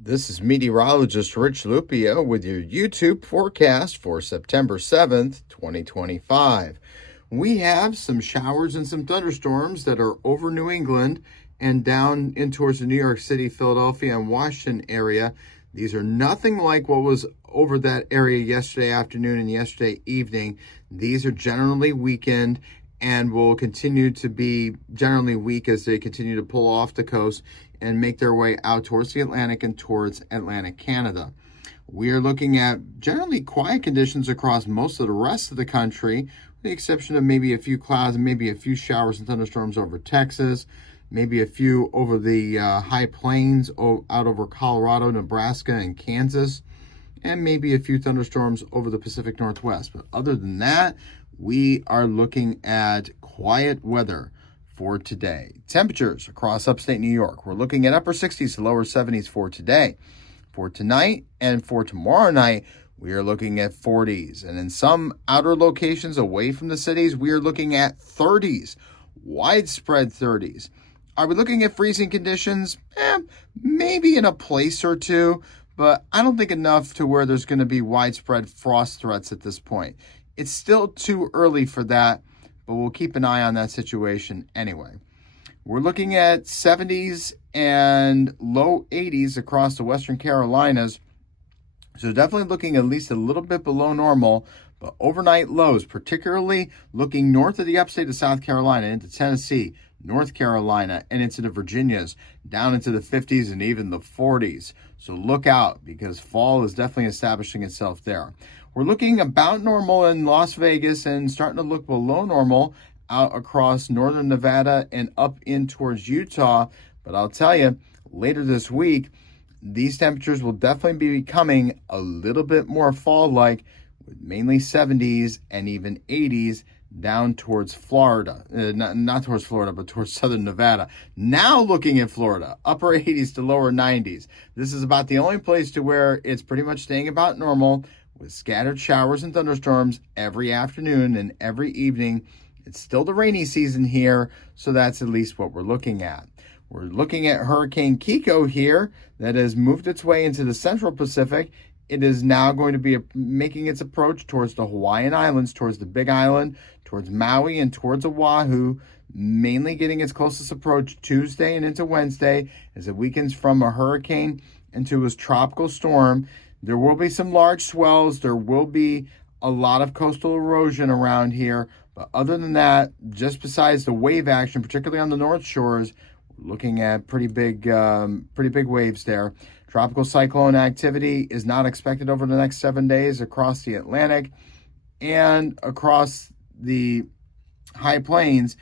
This is meteorologist Rich Lupia with your YouTube forecast for September 7th, 2025. We have some showers and some thunderstorms that are over New England and down in towards the New York City, Philadelphia, and Washington area. These are nothing like what was over that area yesterday afternoon and yesterday evening. These are generally weakened and will continue to be generally weak as they continue to pull off the coast and make their way out towards the Atlantic and towards Atlantic Canada. We are looking at generally quiet conditions across most of the rest of the country, with the exception of maybe a few clouds and maybe a few showers and thunderstorms over Texas, maybe a few over the high plains out over Colorado, Nebraska, and Kansas, and maybe a few thunderstorms over the Pacific Northwest. But other than that, we are looking at quiet weather for today. Temperatures across upstate New York, we're looking at upper 60s to lower 70s for today. For tonight and for tomorrow night, we are looking at 40s. And in some outer locations away from the cities, we are looking at 30s, widespread 30s. Are we looking at freezing conditions? Maybe in a place or two, but I don't think enough to where there's going to be widespread frost threats at this point. It's still too early for that, but we'll keep an eye on that situation anyway. We're looking at 70s and low 80s across the Western Carolinas. So definitely looking at least a little bit below normal, but overnight lows, particularly looking north of the upstate of South Carolina into Tennessee, North Carolina, and into the Virginias, down into the 50s and even the 40s. So look out because fall is definitely establishing itself there. We're looking about normal in Las Vegas and starting to look below normal out across northern Nevada and up in towards Utah. But I'll tell you, later this week, these temperatures will definitely be becoming a little bit more fall-like, with mainly 70s and even 80s down towards Florida. Not towards Florida, but towards southern Nevada. Now looking at Florida, upper 80s to lower 90s. This is about the only place to where it's pretty much staying about normal, with scattered showers and thunderstorms every afternoon and every evening. It's still the rainy season here, so that's at least what we're looking at. We're looking at Hurricane Kiko here that has moved its way into the central Pacific. It is now going to be making its approach towards the Hawaiian Islands, towards the Big Island, towards Maui, and towards Oahu, mainly getting its closest approach Tuesday and into Wednesday as it weakens from a hurricane into a tropical storm. There will be some large swells. There will be a lot of coastal erosion around here. But other than that, just besides the wave action, particularly on the North Shores, we're looking at pretty big waves there. Tropical cyclone activity is not expected over the next 7 days across the Atlantic and across the high plains.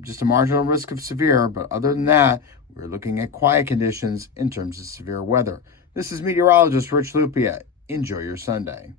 Just a marginal risk of severe, but other than that, we're looking at quiet conditions in terms of severe weather. This is meteorologist Rich Lupia. Enjoy your Sunday.